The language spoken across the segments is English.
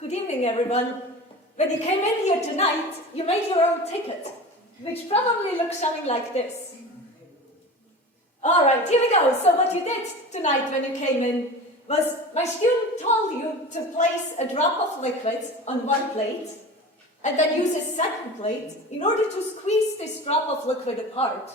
Good evening, everyone. When you came in here tonight, you made your own ticket, which probably looks something like this. All right, here we go. So what you did tonight when you came in was my student told you to place a drop of liquid on one plate and then use a second plate in order to squeeze this drop of liquid apart.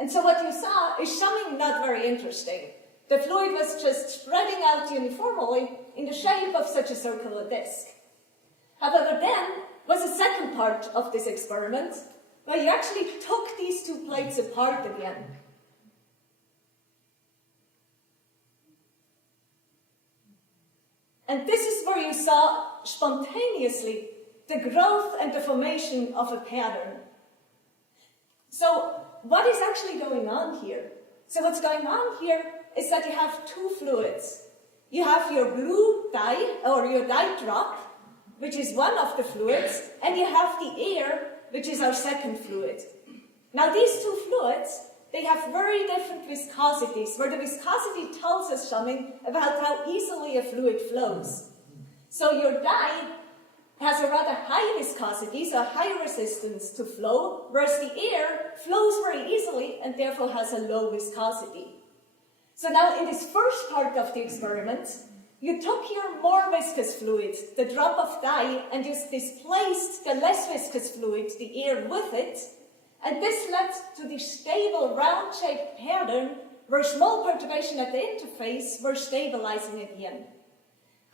And so what you saw is something not very interesting. The fluid was just spreading out uniformly in the shape of such a circular disc. However, then was a second part of this experiment where you actually took these two plates apart again. And this is where you saw spontaneously the growth and the formation of a pattern. So what is actually going on here? So what's going on here is that you have two fluids. You have your blue dye, or your dye drop, which is one of the fluids, and you have the air, which is our second fluid. Now these two fluids, they have very different viscosities, where the viscosity tells us something about how easily a fluid flows. So your dye has a rather high viscosity, so high resistance to flow, whereas the air flows very easily and therefore has a low viscosity. So now in this first part of the experiment, you took your more viscous fluid, the drop of dye, and just displaced the less viscous fluid, the air, with it, and this led to the stable round-shaped pattern where small perturbation at the interface were stabilizing again.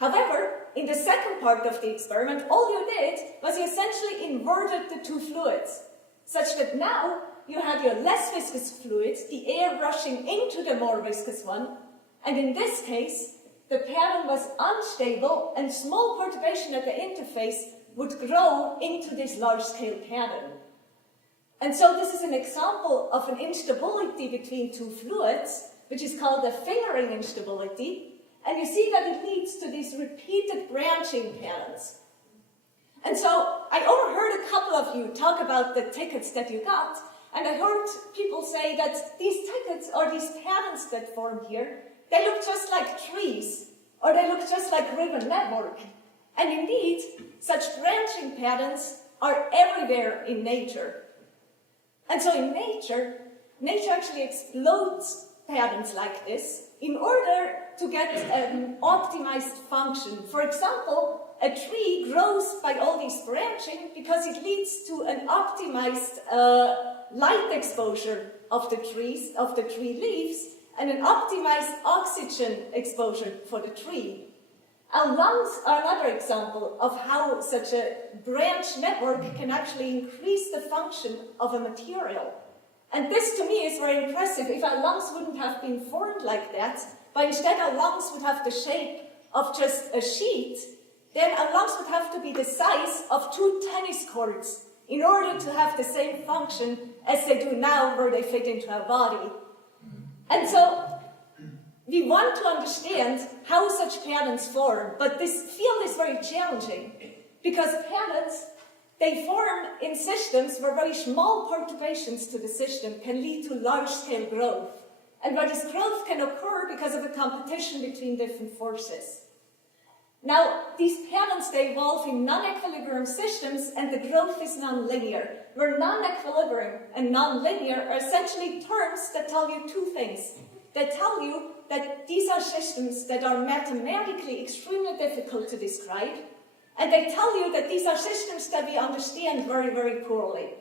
However, in the second part of the experiment, all you did was you essentially inverted the two fluids, such that now you had your less viscous fluid, the air rushing into the more viscous one, and in this case, the pattern was unstable and small perturbation at the interface would grow into this large-scale pattern. And so this is an example of an instability between two fluids, which is called a fingering instability, and you see that it leads to these repeated branching patterns. And so I overheard a couple of you talk about the tickets that you got, and I heard people say that these tickets, or these patterns that form here, they look just like trees, or they look just like river network. And indeed, such branching patterns are everywhere in nature. And so in nature actually explodes patterns like this in order to get an optimized function. For example, a tree grows by all these branching because it leads to an optimized light exposure of the tree leaves, and an optimized oxygen exposure for the tree. Our lungs are another example of how such a branch network can actually increase the function of a material. And this to me is very impressive. If our lungs wouldn't have been formed like that, but instead our lungs would have the shape of just a sheet, then our lungs would have to be the size of 2 tennis courts in order to have the same function as they do now, where they fit into our body. And so we want to understand how such patterns form, but this field is very challenging because patterns, they form in systems where very small perturbations to the system can lead to large-scale growth, and where this growth can occur because of a competition between different forces. Now, these patterns, they evolve in non-equilibrium systems, and the growth is non-linear, where non-equilibrium and non-linear are essentially terms that tell you two things. They tell you that these are systems that are mathematically extremely difficult to describe, and they tell you that these are systems that we understand very, very poorly.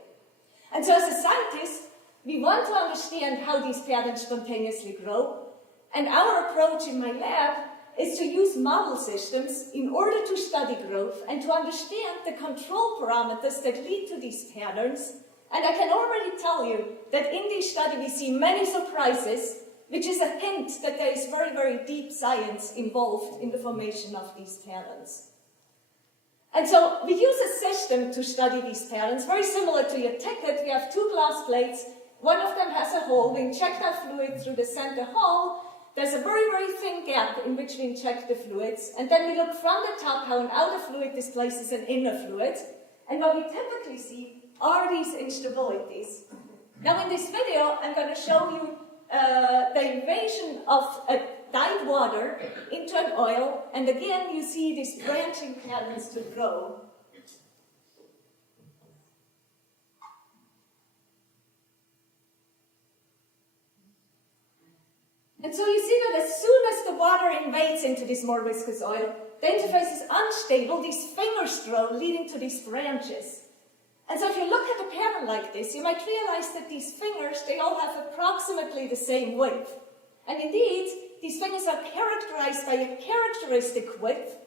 And so as a scientist, we want to understand how these patterns spontaneously grow, and our approach in my lab is to use model systems in order to study growth and to understand the control parameters that lead to these patterns. And I can already tell you that in this study we see many surprises, which is a hint that there is very, very deep science involved in the formation of these patterns. And so we use a system to study these patterns, very similar to your ticket. We have 2 glass plates. One of them has a hole. We inject our fluid through the center hole. There's a very, very thin gap in which we inject the fluids. And then we look from the top how an outer fluid displaces an inner fluid. And what we typically see are these instabilities. Now in this video, I'm going to show you the invasion of a dyed water into an oil, and again you see these branching patterns to grow. And so you see that as soon as the water invades into this more viscous oil, the interface is unstable, these fingers grow, leading to these branches. And so if you look at a pattern like this, you might realize that these fingers, they all have approximately the same width. And indeed, these fingers are characterized by a characteristic width,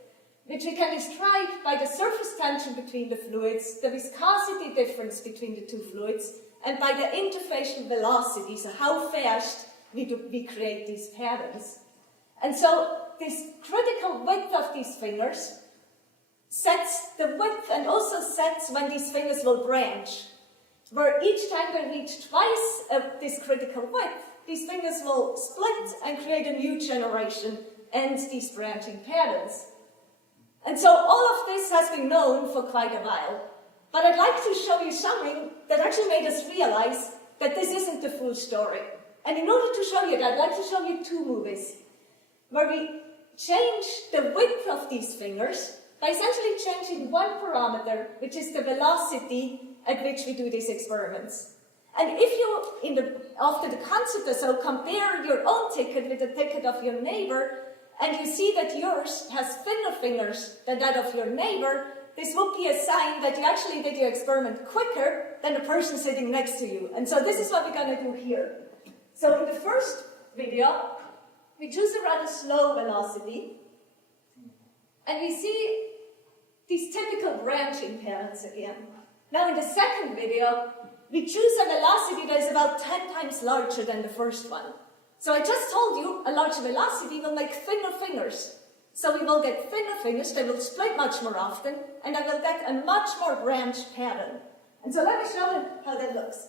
which we can describe by the surface tension between the fluids, the viscosity difference between the two fluids, and by the interfacial velocity, so how fast we create these patterns. And so this critical width of these fingers sets the width and also sets when these fingers will branch, where each time they reach twice this critical width, these fingers will split and create a new generation and these branching patterns. And so all of this has been known for quite a while, but I'd like to show you something that actually made us realize that this isn't the full story. And in order to show you that, I'd like to show you two movies where we change the width of these fingers by essentially changing one parameter, which is the velocity at which we do these experiments. And if you, after the concert or so, compare your own ticket with the ticket of your neighbor, and you see that yours has thinner fingers than that of your neighbor, this would be a sign that you actually did your experiment quicker than the person sitting next to you. And so this is what we're going to do here. So in the first video, we choose a rather slow velocity, and we see these typical branching patterns again. Now in the second video, we choose a velocity that is about 10 times larger than the first one. So I just told you a larger velocity will make thinner fingers. So we will get thinner fingers, they will split much more often, and I will get a much more branched pattern. And so let me show you how that looks.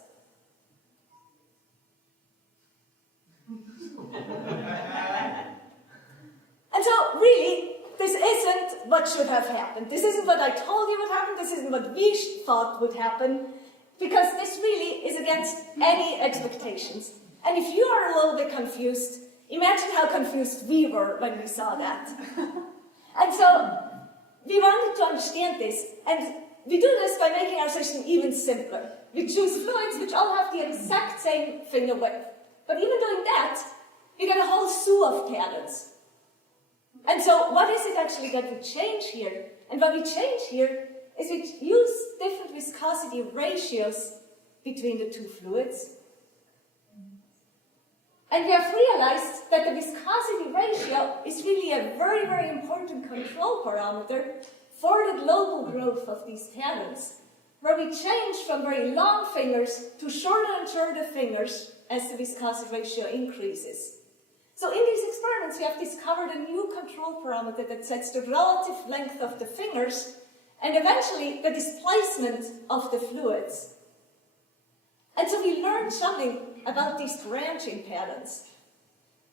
And so really, this isn't what should have happened. This isn't what I told you would happen. This isn't what we thought would happen, because this really is against any expectations. And if you are a little bit confused, imagine how confused we were when we saw that. And so we wanted to understand this, and we do this by making our system even simpler. We choose fluids which all have the exact same finger width. But even doing that, we get a whole slew of patterns. And so what is it actually that we change here? And what we change here is we use different viscosity ratios between the two fluids. And we have realized that the viscosity ratio is really a very, very important control parameter for the global growth of these patterns, where we change from very long fingers to shorter and shorter fingers as the viscosity ratio increases. So in these experiments, we have discovered a new control parameter that sets the relative length of the fingers and eventually the displacement of the fluids. And so we learned something about these branching patterns.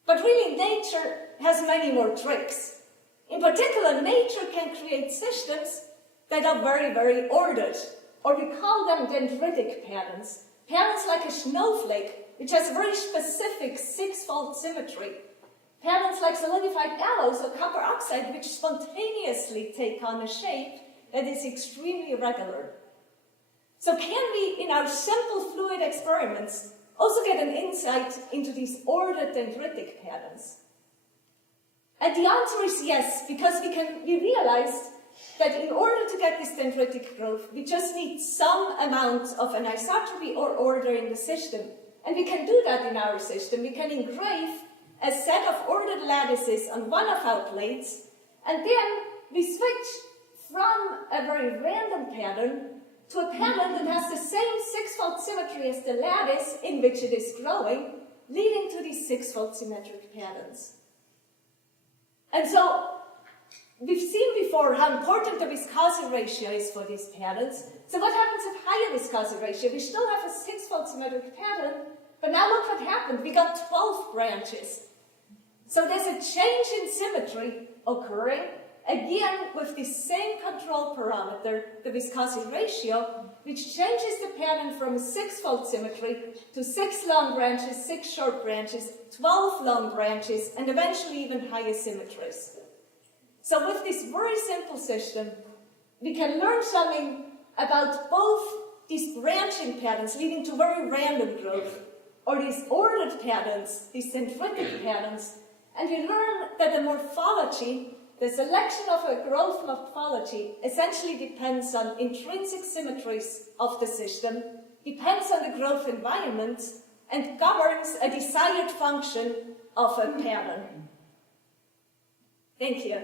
But really, nature has many more tricks. In particular, nature can create systems that are very, very ordered, or we call them dendritic patterns. Patterns like a snowflake, which has very specific six-fold symmetry. Patterns like solidified alloys or copper oxide, which spontaneously take on a shape that is extremely irregular. So can we, in our simple fluid experiments, also get an insight into these ordered dendritic patterns? And the answer is yes, because we realized that in order to get this dendritic growth, we just need some amount of anisotropy or order in the system. And we can do that in our system. We can engrave a set of ordered lattices on one of our plates, and then we switch from a very random pattern to a pattern that has the same six-fold symmetry as the lattice in which it is growing, leading to these six-fold symmetric patterns. And so we've seen before how important the viscosity ratio is for these patterns. So what happens at higher viscosity ratio? We still have a six-fold symmetric pattern, but now look what happened. We got 12 branches. So there's a change in symmetry occurring, again with the same control parameter, the viscosity ratio, which changes the pattern from a 6-fold symmetry to 6 long branches, 6 short branches, 12 long branches, and eventually even higher symmetries. So with this very simple system, we can learn something about both these branching patterns leading to very random growth, or these ordered patterns, these centrifugal patterns, and we learn that the morphology, the selection of a growth morphology, essentially depends on intrinsic symmetries of the system, depends on the growth environment, and governs a desired function of a pattern. Thank you.